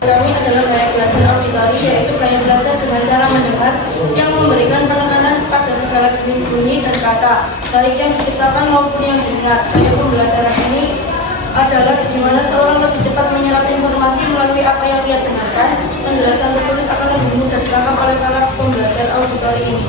Kami adalah gaya belajar auditori, yaitu gaya belajar dengan cara mendengar yang memberikan penekanan pada segala jenis bunyi dan kata, baik yang diciptakan maupun yang didengar. Gaya pembelajaran ini adalah di mana seorang lebih cepat menyerap informasi melalui apa yang dia dengarkan. Penjelasan tertulis akan lebih mudah ditangkap oleh para pembelajar auditori ini.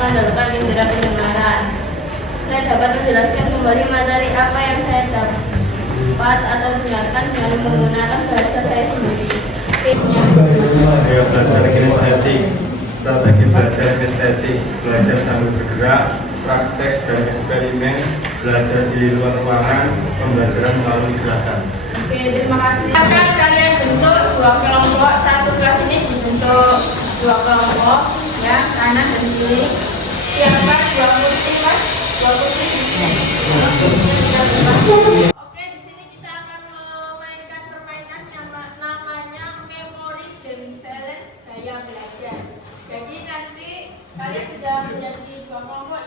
Mengandalkan indera pendengaran. Saya dapat menjelaskan kembali materi apa yang saya dapat berpendapat atau dengarkan dengan menggunakan bahasa saya sendiri. Ayo belajar kinestetik, strategi belajar kinestetik, belajar sambil bergerak, praktek dan eksperimen, belajar di luar ruangan, pembelajaran melalui gerakan. Oke, terima kasih. Silakan kalian bentuk dua kelompok. Satu kelas ini dibentuk dua kelompok, ya, kanan dan kiri. Siapkan dua kursi, mas. Dua kursi. Oke, di sini kita akan memainkan permainan yang namanya memori dan silence gaya belajar. Jadi nanti kalian sudah menjadi dua kelompok